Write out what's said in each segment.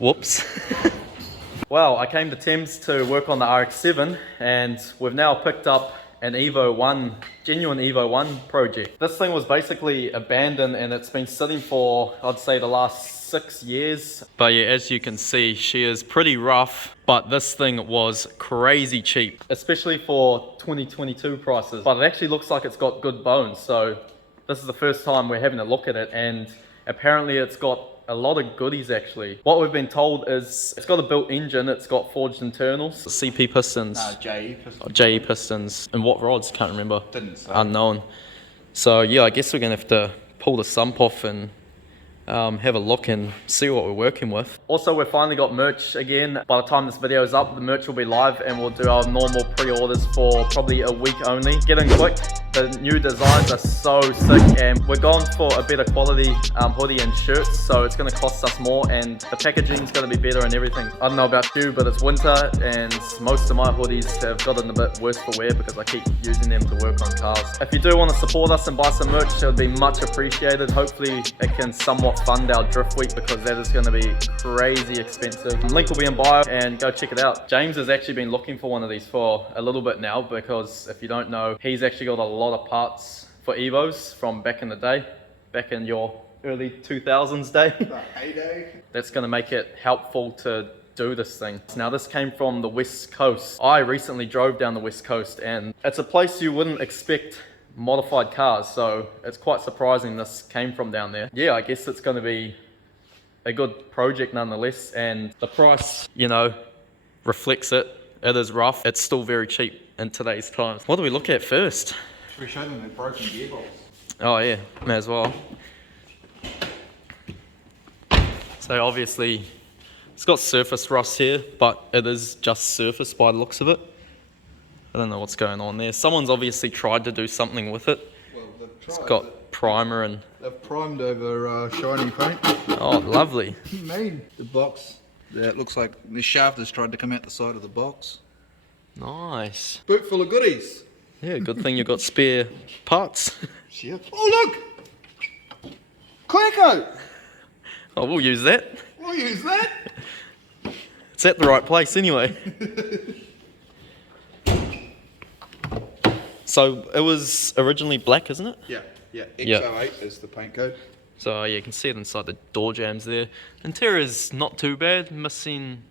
Whoops. Well, I came to Thames to work on the RX-7 and we've now picked up an Evo 1, genuine Evo 1 project. This thing was basically abandoned and it's been sitting for, I'd say, the last 6 years. But yeah, as you can see, she is pretty rough, but this thing was crazy cheap, especially for 2022 prices. But it actually looks like it's got good bones, so this is the first time we're having a look at it, and apparently it's got a lot of goodies actually. What we've been told is it's got a built engine, it's got forged internals, CP pistons, JE pistons. JE pistons, and what rods, can't remember. Didn't say. Unknown. So yeah, I guess we're gonna have to pull the sump off and have a look and see what we're working with. Also, we've finally got merch again. By the time this video is up, the merch will be live and we'll do our normal pre-orders for probably a week only. Get in quick. The new designs are so sick and we're going for a better quality hoodie and shirts, so it's going to cost us more and the packaging is going to be better and everything. I don't know about you, but it's winter and most of my hoodies have gotten a bit worse for wear because I keep using them to work on cars. If you do want to support us and buy some merch, it would be much appreciated. Hopefully it can somewhat fund our drift week because that is going to be crazy expensive. Link will be in bio and go check it out. James has actually been looking for one of these for a little bit now because if you don't know, he's actually got a lot of parts for Evos from back in the day, back in your early 2000s day. Heyday. That's going to make it helpful to do this thing. Now this came from the West Coast. I recently drove down the West Coast and it's a place you wouldn't expect modified cars, so it's quite surprising this came from down there. Yeah, I guess it's going to be a good project nonetheless, and the price, you know, reflects it. It is rough. It's still very cheap in today's times. What do we look at first? Should we show them the broken gearbox? Oh yeah, may as well. So obviously it's got surface rust here, but it is just surface by the looks of it. I don't know what's going on there. Someone's obviously tried to do something with it. Well, they've tried. It's got primer and... They've primed over shiny paint. Oh, lovely. Mean. The box, it looks like the shaft has tried to come out the side of the box. Nice. Boot full of goodies. Yeah, good thing you've got spare parts. Shit. Oh look! Clear coat! Oh, we'll use that. We'll use that. It's at the right place anyway. So it was originally black, isn't it? Yeah. Yeah. XO8 is the paint code. So yeah, you can see it inside the door jambs there. Interior's not too bad, missing...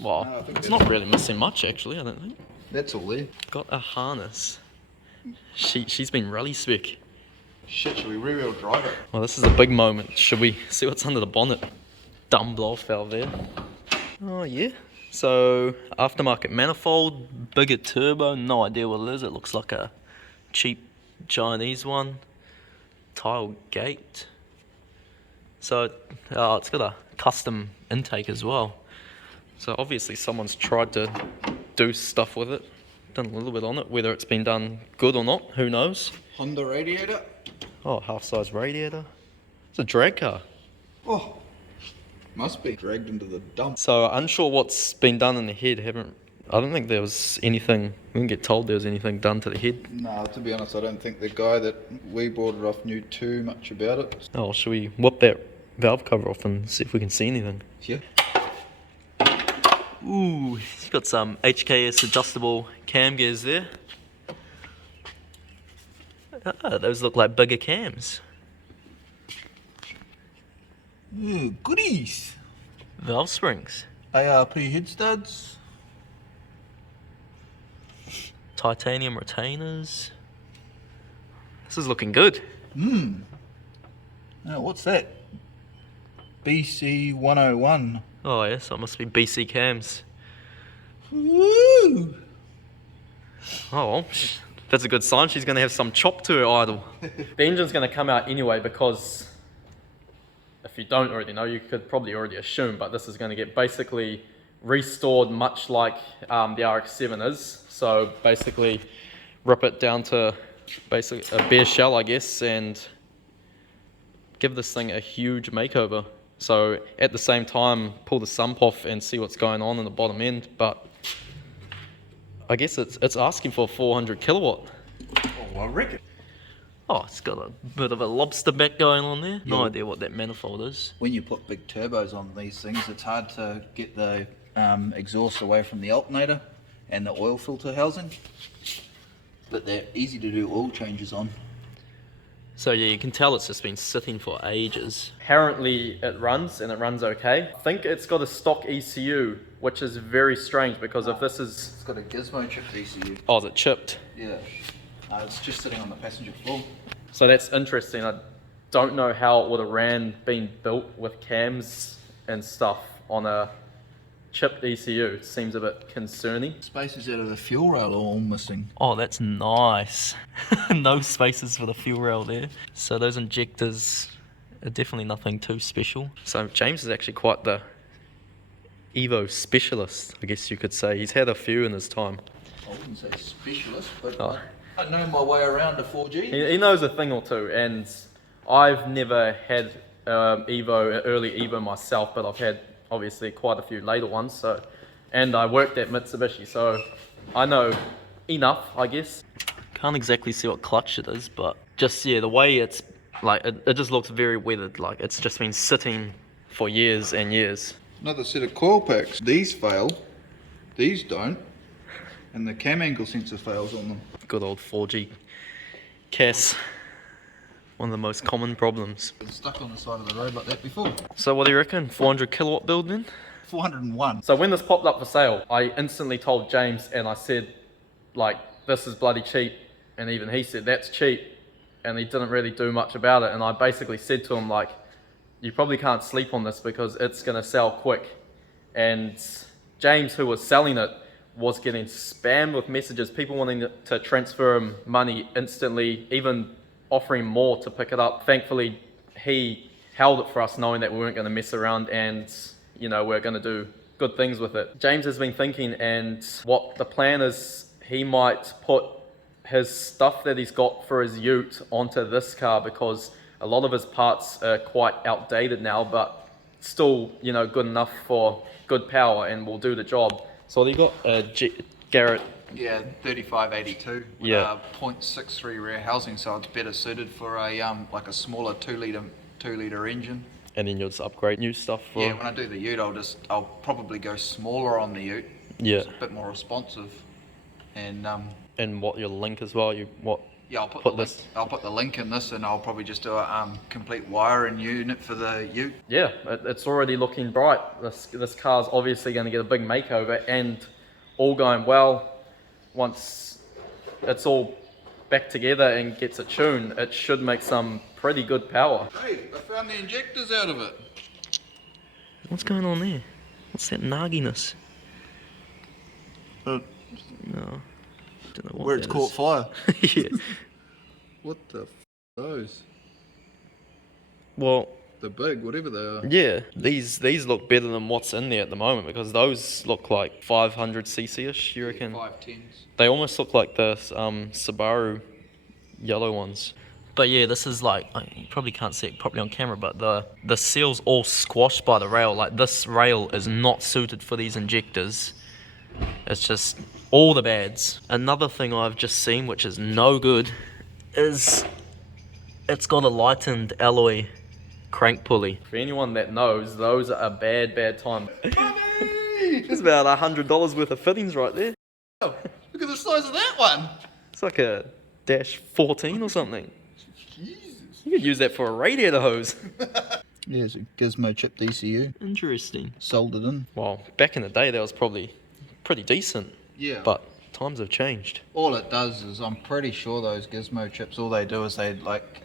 Well, No, I think it's that's- not really missing much actually, I don't think. That's all there. Got a harness. She's been rally spec. Shit, should we rear-wheel drive it? Well, this is a big moment. Should we see what's under the bonnet? Dumb blow-off valve there. Oh yeah. So, aftermarket manifold, bigger turbo, no idea what it is. It looks like a cheap Chinese one. Tile gate. So, it's got a custom intake as well. So obviously someone's tried to do stuff with it. Done a little bit on it. Whether it's been done good or not, who knows? Honda radiator. Oh, half-size radiator. It's a drag car. Oh, must be dragged into the dump. So unsure what's been done in the head. I don't think there was anything. We didn't get told there was anything done to the head. No, to be honest, I don't think the guy that we bought it off knew too much about it. Oh, should we whip that valve cover off and see if we can see anything? Yeah. Ooh, he's got some HKS adjustable cam gears there. Ah, those look like bigger cams. Ooh, goodies. Valve springs. ARP head studs. Titanium retainers. This is looking good. Now, what's that? BC 101. Oh yeah, so it must be BC cams. Woo! Oh, well, that's a good sign. She's going to have some chop to her idle. The engine's going to come out anyway because, if you don't already know, you could probably already assume, but this is going to get basically restored much like the RX-7 is. So basically rip it down to basically a bare shell, I guess, and give this thing a huge makeover. So at the same time, pull the sump off and see what's going on in the bottom end. But I guess it's asking for 400 kilowatt. Oh, I reckon. Oh, it's got a bit of a lobster back going on there. No idea what that manifold is. When you put big turbos on these things, it's hard to get the exhaust away from the alternator and the oil filter housing. But they're easy to do oil changes on. So yeah, you can tell it's just been sitting for ages. Apparently it runs, and it runs okay. I think it's got a stock ECU, which is very strange because if this is... It's got a gizmo chip ECU. Oh, is it chipped? Yeah. It's just sitting on the passenger floor. So that's interesting. I don't know how it would have been built with cams and stuff on a chipped ECU. Seems a bit concerning. Spaces out of the fuel rail are all missing. Oh, that's nice. No spaces for the fuel rail there. So those injectors are definitely nothing too special. So James is actually quite the Evo specialist, I guess you could say. He's had a few in his time. I wouldn't say specialist, but Oh. I know my way around a 4G. He knows a thing or two, and I've never had an early Evo myself, but I've had obviously quite a few later ones. So, and I worked at Mitsubishi, so I know enough, I guess. Can't exactly see what clutch it is, but just yeah, the way it's like it just looks very weathered. Like it's just been sitting for years and years. Another set of coil packs. These fail, these don't, and the cam angle sensor fails on them. Good old 4G CAS. One of the most common problems. Been stuck on the side of the road like that before. So what do you reckon? 400 kilowatt build then? 401. So when this popped up for sale, I instantly told James and I said, like, this is bloody cheap. And even he said, that's cheap. And he didn't really do much about it. And I basically said to him, like, you probably can't sleep on this because it's going to sell quick. And James, who was selling it, was getting spammed with messages, people wanting to transfer him money instantly, even offering more to pick it up. Thankfully, he held it for us, knowing that we weren't going to mess around and, you know, we're going to do good things with it. James has been thinking, and what the plan is, he might put his stuff that he's got for his ute onto this car because a lot of his parts are quite outdated now, but still, you know, good enough for good power and will do the job. So they got Garrett. Yeah, 3582 with Yeah. a 0.63 rear housing, so it's better suited for a like a smaller 2 litre engine. And then you'll just upgrade new stuff for... Yeah, when I do the ute, I'll probably go smaller on the ute. Yeah. It's a bit more responsive, and And what your link as well, yeah, I'll put put this- I'll put the link in this, and I'll probably just do a complete wiring unit for the ute. Yeah, it's already looking bright. This car's obviously going to get a big makeover, and all going well, once it's all back together and gets a tune, it should make some pretty good power. Hey, I found the injectors out of it. What's going on there? What's that nagginess? Uh, No. Don't know what Where it's that caught is. fire. Yeah. What the f those? Well, They're big, whatever they are. yeah, these look better than what's in there at the moment because those look like 500cc-ish, you reckon? 510s. They almost look like the Subaru yellow ones. But yeah, this is like, you probably can't see it properly on camera, but the seal's all squashed by the rail. Like this rail is not suited for these injectors. It's just all the bads. Another thing I've just seen, which is no good, is it's got a lightened alloy crank pulley. For anyone that knows, those are a bad time. It's about $100 worth of fittings right there. Oh, look at the size of that one. It's like a dash 14 or something. Jesus. You could use that for a radiator hose. Yeah, it's a gizmo chipped ECU. Interesting. Soldered in. Well, back in the day, that was probably pretty decent. Yeah. But times have changed. All it does is, I'm pretty sure those gizmo chips, all they do is they like,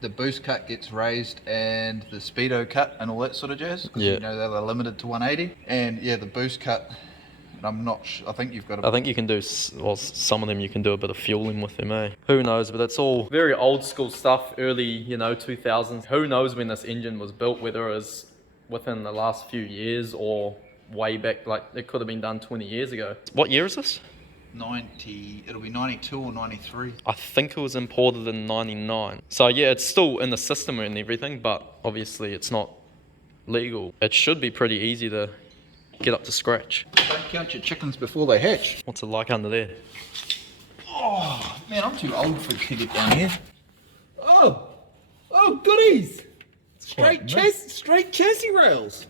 the boost cut gets raised and the speedo cut and all that sort of jazz. Because Yeah. you know they're limited to 180. And yeah, the boost cut, and I'm not I think you've got to... I think you can do, well, some of them you can do a bit of fueling with them, eh? Who knows, but it's all very old school stuff, early, 2000s. Who knows when this engine was built, whether it was within the last few years or way back, like it could have been done 20 years ago. What year is this? 90, it'll be 92 or 93. I think it was imported in 99. So yeah, it's still in the system and everything, but obviously it's not legal. It should be pretty easy to get up to scratch. Don't count your chickens before they hatch. What's it like under there? Oh, man, I'm too old for to get down here. Oh, goodies! Straight chassis rails.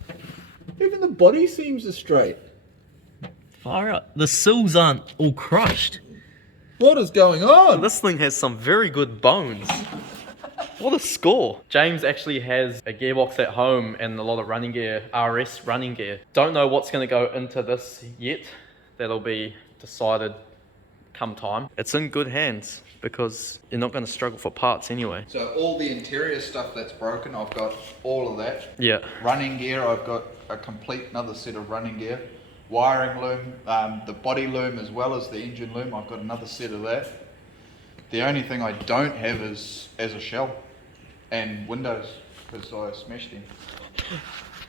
Even the body seems straight. Far out. The sills aren't all crushed. What is going on? This thing has some very good bones. What a score. James actually has a gearbox at home and a lot of running gear, RS running gear. Don't know what's going to go into this yet. That'll be decided come time. It's in good hands because you're not going to struggle for parts anyway. So all the interior stuff that's broken, I've got all of that. Yeah. Running gear, I've got a complete another set of running gear. Wiring loom, the body loom as well as the engine loom, I've got another set of that. The only thing I don't have is as a shell and windows because I smashed them,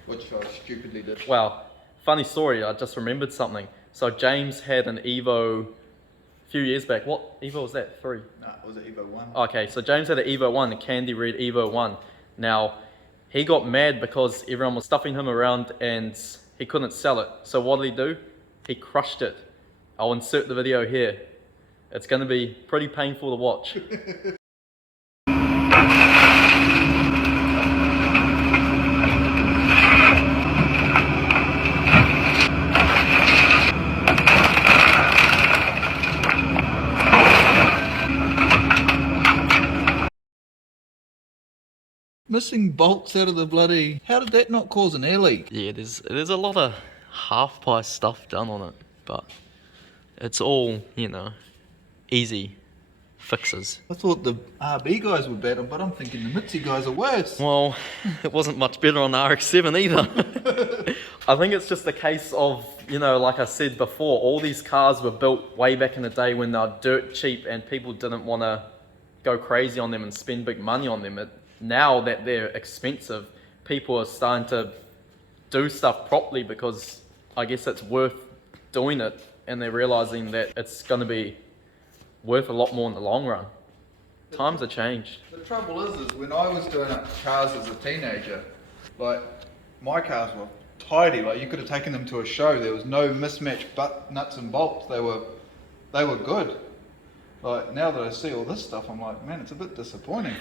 which I stupidly did. Well, funny story, I just remembered something. So James had an Evo a few years back. What Evo was that? 3? No, it was an Evo 1. Okay, so James had an Evo 1, a candy red Evo 1. Now, he got mad because everyone was stuffing him around and he couldn't sell it. So what did he do? He crushed it. I'll insert the video here. It's going to be pretty painful to watch. Missing bolts out of the bloody... How did that not cause an air leak? Yeah, there's a lot of half-price stuff done on it, but it's all, you know, easy fixes. I thought the RB guys were better, but I'm thinking the Mitzi guys are worse. Well, it wasn't much better on the RX-7 either. I think it's just a case of, you know, like I said before, all these cars were built way back in the day when they were dirt cheap and people didn't want to go crazy on them and spend big money on them. Now that they're expensive, people are starting to do stuff properly because I guess it's worth doing it and they're realizing that it's going to be worth a lot more in the long run. Times have changed. The trouble is when I was doing cars as a teenager, like my cars were tidy, like you could have taken them to a show, there was no mismatched nuts and bolts, they were good. Like now that I see all this stuff, I'm like, man, it's a bit disappointing.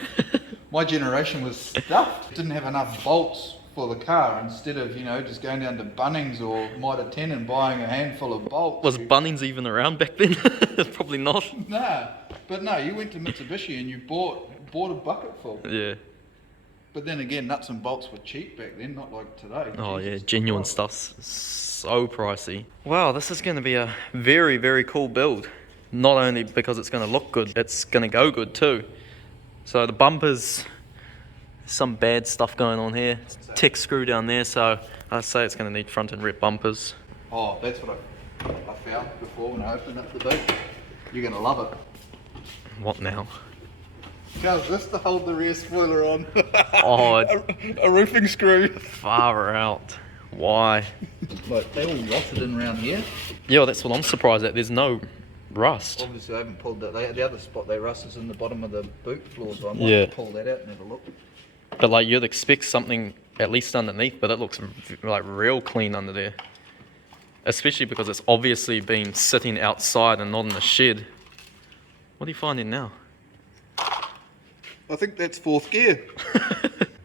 My generation was stuffed, didn't have enough bolts for the car. Instead of, you know, just going down to Bunnings or Mitre 10 and buying a handful of bolts. Was Bunnings even around back then? Probably not. Nah, but no, you went to Mitsubishi and you bought a bucket full. Yeah. But then again, nuts and bolts were cheap back then, not like today. Oh Jesus yeah, genuine Christ. stuff's so pricey. Wow, this is going to be a very, very cool build. Not only because it's going to look good, it's going to go good too. So the bumpers, some bad stuff going on here. Tech screw down there, so I'd say it's going to need front and rear bumpers. Oh, that's what I found before when I opened up the boot. You're going to love it. What now? How's this to hold the rear spoiler on? Oh, a roofing screw. far out. Why? Like, they all rotted in around here. Yeah, that's what I'm surprised at. There's no rust. Obviously, I haven't pulled that. The other spot they rust is in the bottom of the boot floor, so I might Yeah. pull that out and have a look. But like you'd expect something at least underneath, but it looks like real clean under there. Especially because it's obviously been sitting outside and not in the shed. What are you finding now? I think that's fourth gear.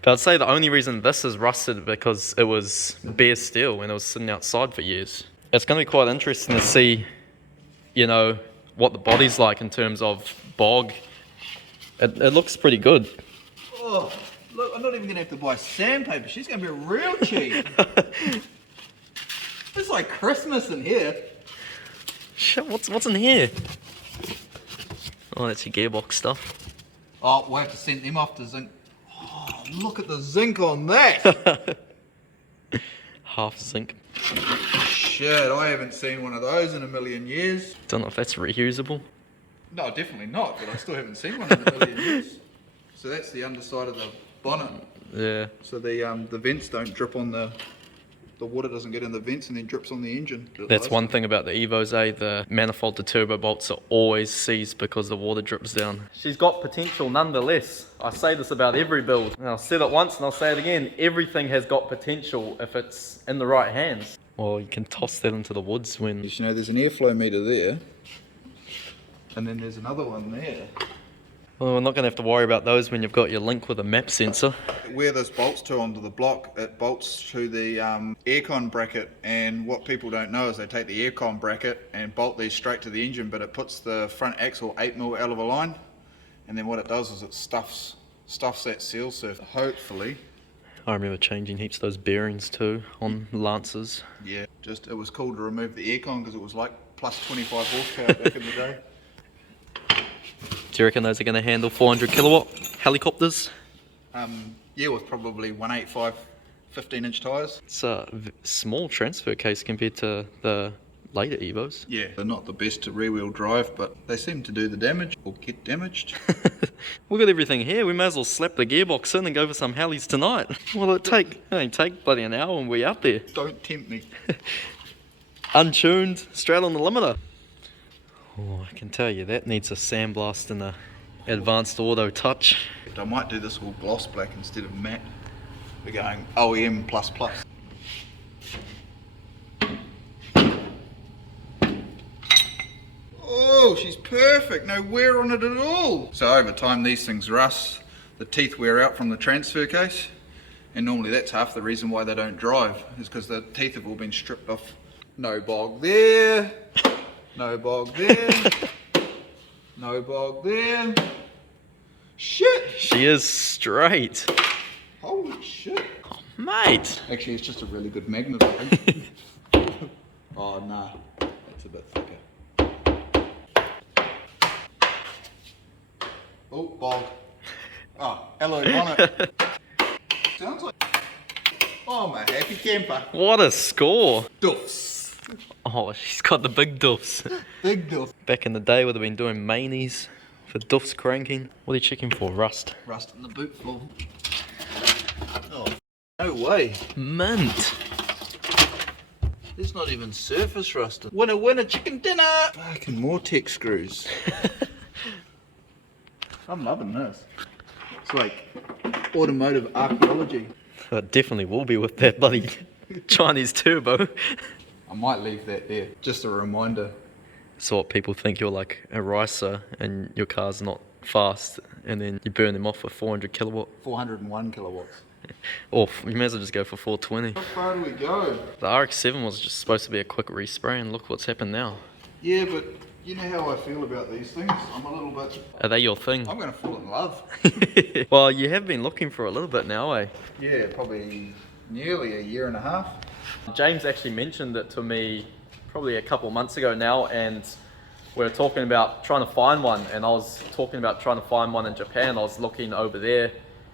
But I'd say the only reason this is rusted because it was bare steel and it was sitting outside for years. It's going to be quite interesting to see, you know, what the body's like in terms of bog. It looks pretty good. Oh, look, I'm not even going to have to buy sandpaper. She's going to be real cheap. It's like Christmas in here. Shit, what's in here? Oh, that's your gearbox stuff. Oh, we'll have to send them off to zinc. Oh, look at the zinc on that. Half zinc. Shit, I haven't seen one of those in a million years. Don't know if that's reusable. No, definitely not, but I still haven't seen one in a million years. So that's the underside of the bonnet. Yeah. So the vents don't drip on the water doesn't get in the vents and then drips on the engine. That's one thing about the Evos, the manifold to turbo bolts are always seized because the water drips down. She's got potential nonetheless. I say this about every build. And I'll say it once and I'll say it again. Everything has got potential if it's in the right hands. Well, you can toss that into the woods when... You know, there's an airflow meter there. And then there's another one there. Well, we're not going to have to worry about those when you've got your link with a map sensor. Where this bolts to onto the block, it bolts to the aircon bracket, and what people don't know is they take the aircon bracket and bolt these straight to the engine, but it puts the front axle 8mm out of a line, and then what it does is it stuffs that seal surface. Hopefully. I remember changing heaps of those bearings too on Lancers. Yeah, just it was cool to remove the aircon because it was like plus 25 horsepower back in the day. Do you reckon those are going to handle 400 kilowatt helicopters? Yeah, with probably 185 15-inch tyres. It's a small transfer case compared to the later Evos. Yeah, they're not the best to rear-wheel drive, but they seem to do the damage, or get damaged. We've got everything here. We may as well slap the gearbox in and go for some helis tonight. What'll it take? It ain't take bloody an hour and we're out there. Don't tempt me. Untuned, straight on the limiter. Oh, I can tell you that needs a sandblast and a advanced auto touch. I might do this all gloss black instead of matte. We're going OEM++. Oh, she's perfect. No wear on it at all. So over time these things rust. The teeth wear out from the transfer case. And normally that's half the reason why they don't drive, is because the teeth have all been stripped off. No bog there. No bog there. No bog there. Shit! She is straight. Holy shit. Oh, mate. Actually, it's just a really good magnet, I think. Oh, nah. That's a bit thicker. Oh, bog. Oh, alloy bonnet. Sounds like... Oh, my happy camper. What a score. Doofs. Oh, she's got the big doofs. Big doof. Back in the day, would have been doing mainies for doofs cranking. What are you checking for? Rust. Rust in the boot floor. Oh, no way. Mint. There's not even surface rust. Winner, winner, chicken dinner. Fucking more tech screws. I'm loving this. It's like automotive archaeology. I definitely will be with that bloody Chinese turbo. I might leave that there. Just a reminder. So what, people think you're like a racer and your car's not fast and then you burn them off for 400 kilowatt. 401 kilowatts. Or you may as well just go for 420. How far do we go? The RX-7 was just supposed to be a quick respray and look what's happened now. Yeah, but you know how I feel about these things. I'm a little bit... Are they your thing? I'm going to fall in love. Well, you have been looking for a little bit now, eh? Yeah, probably nearly a year and a half. James actually mentioned it to me probably a couple of months ago now, and we were talking about trying to find one, and I was talking about trying to find one in Japan. I was looking over there,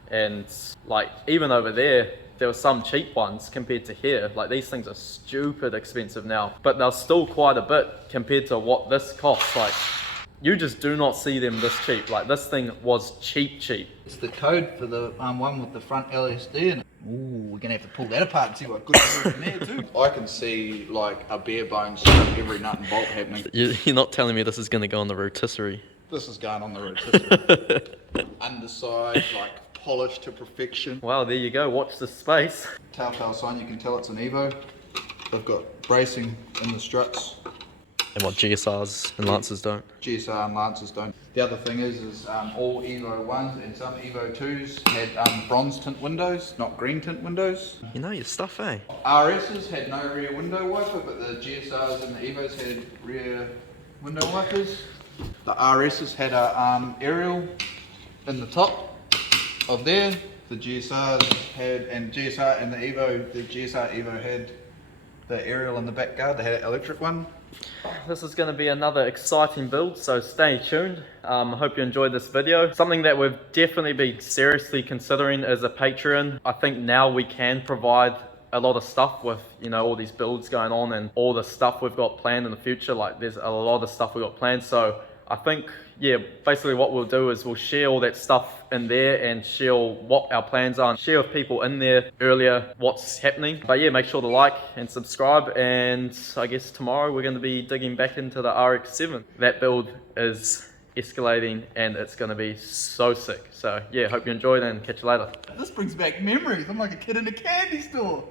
and like even over there were some cheap ones compared to here. Like these things are stupid expensive now, but they're still quite a bit compared to what this costs. Like you just do not see them this cheap. Like this thing was cheap. It's the code for the one with the front LSD in it. Ooh, we're gonna have to pull that apart and see what good is in there too. I can see like a bare bones strip every nut and bolt happening. You're not telling me this is going to go on the rotisserie? This is going on the rotisserie. Underside, like polished to perfection. Wow, there you go. Watch the space. Telltale sign, you can tell it's an Evo. They've got bracing in the struts. And what GSRs and Lancers don't. GSR and Lancers don't. The other thing is all Evo 1s and some Evo 2s had bronze tint windows, not green tint windows. You know your stuff, eh? RSs had no rear window wiper, but the GSRs and the Evos had rear window wipers. The RSs had a aerial in the top of there. The GSRs had, and GSR and the Evo, the GSR Evo had the aerial in the back guard. They had an electric one. This is going to be another exciting build, so stay tuned. I hope you enjoyed this video. Something that we've definitely been seriously considering is a Patreon. I think now we can provide a lot of stuff with, you know, all these builds going on and all the stuff we've got planned in the future. Like there's a lot of stuff we've got planned, so I think, yeah, basically what we'll do is we'll share all that stuff in there and share what our plans are and share with people in there earlier what's happening. But yeah, make sure to like and subscribe, and I guess tomorrow we're going to be digging back into the RX-7. That build is escalating and it's going to be so sick. So yeah, hope you enjoyed and catch you later. This brings back memories. I'm like a kid in a candy store.